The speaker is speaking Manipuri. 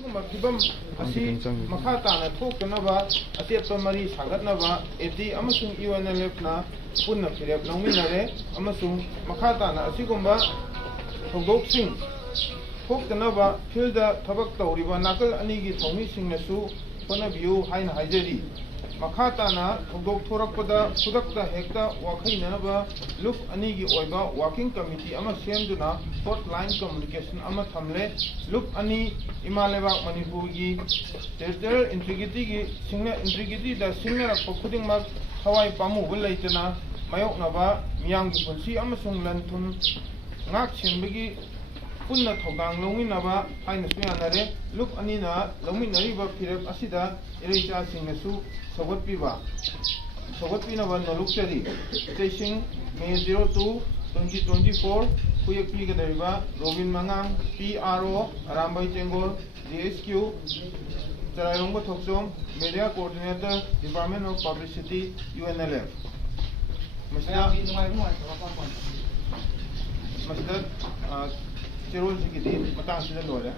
ꯑꯁꯤꯒꯨꯝꯕ ꯐꯤꯕꯝ ꯑꯁꯤ ꯃꯈꯥ ꯇꯥꯅ ꯊꯣꯛꯇꯅꯕ ꯑꯇꯦꯠꯄ ꯃꯔꯤ ꯁꯥꯒꯠꯅꯕ ꯑꯦꯗꯤ ꯑꯃꯁꯨꯡ UNLFꯅ ꯄꯨꯟꯅ ꯐꯤꯔꯦꯞ ꯂꯧꯃꯤꯟꯅꯔꯦ ꯑꯃꯁꯨꯡ ꯃꯈꯥ ꯇꯥꯅ ꯑꯁꯤꯒꯨꯝꯕ ꯊꯧꯗꯣꯛꯁꯤꯡ ꯊꯣꯛꯇꯅꯕ ꯐꯤꯜꯗ ꯊꯕꯛ ꯇꯧꯔꯤꯕ ꯅꯥꯀꯜ ꯑꯅꯤꯒꯤ ꯊꯧꯃꯤꯁꯤꯡꯅꯁꯨ ꯍꯣꯠꯅꯕꯤꯌꯨ ꯍꯥꯏꯅ ꯍꯥꯏꯖꯔꯤ ꯃꯈꯥ ꯇꯥꯅ ꯊꯧꯗꯣꯛ ꯊꯣꯔꯛꯄꯗ ꯈꯨꯗꯛꯇ ꯍꯦꯛꯇ ꯋꯥꯈꯩꯅꯅꯕ ꯂꯨꯞ ꯑꯅꯤꯒꯤ ꯑꯣꯏꯕ ꯋꯥꯔꯀꯤꯡ ꯀꯃꯤꯇꯤ ꯑꯃ ꯁꯦꯝꯗꯨꯅ ꯍꯣꯠꯂꯥꯏꯟ ꯀꯝꯃꯨꯅꯤꯀꯦꯁꯟ ꯑꯃ ꯊꯝꯂꯦ ꯂꯨꯞ ꯑꯅꯤ ꯏꯃꯥ ꯂꯩꯕꯥꯛ ꯃꯅꯤꯄꯨꯔꯒꯤ ꯇꯦꯔꯤꯇꯣꯔꯤꯌꯦꯜ ꯏꯟꯇꯤꯒ꯭ꯔꯤꯇꯤꯗ ꯁꯤꯡꯅꯔꯛꯄ ꯈꯨꯗꯤꯡꯃꯛ ꯊꯋꯥꯏ ꯄꯥꯝꯃꯨꯕ ꯂꯩꯇꯅ ꯃꯥꯌꯣꯛꯅꯕ ꯃꯤꯌꯥꯝꯒꯤ ꯄꯨꯟꯁꯤ ꯑꯃꯁꯨꯡ ꯂꯟ ꯊꯨꯝ ꯉꯥꯛ ꯁꯦꯟꯕꯒꯤ ꯄꯨꯟꯅ ꯊꯧꯗꯥꯡ ꯂꯧꯃꯤꯟꯅꯕ ꯍꯥꯏꯅꯁꯨ ꯌꯥꯅꯔꯦ ꯂꯨꯞ ꯑꯅꯤꯅ ꯂꯧꯃꯤꯟꯅꯔꯤꯕ ꯐꯤꯔꯦꯞ ꯑꯁꯤꯗ ꯏꯔꯩꯆꯥꯁꯤꯡꯅꯁꯨ ꯁꯧꯒꯠꯄꯤꯅꯕ ꯅꯣꯜꯂꯨꯛꯆꯔꯤ ꯏꯇꯩꯁꯤꯡ ꯃꯦ 02, 2024 ꯈꯨꯌꯦꯛ ꯄꯤꯒꯗꯧꯔꯤꯕ ꯔꯣꯕꯤꯟ ꯃꯉꯥꯡ PRO ꯑꯔꯥꯝꯕꯥꯏ ꯆꯦꯡꯒꯣꯜ DSQ ꯆꯔꯥꯏꯔꯣꯡꯕ ꯊꯣꯛꯆꯣꯝ media coordinator department of publicity UNLF ꯃꯁꯤꯗ ꯆꯦꯔꯣꯜꯁꯤꯒꯤꯗꯤ ꯃꯇꯥꯡꯁꯤꯗ ꯂꯣꯏꯔꯦ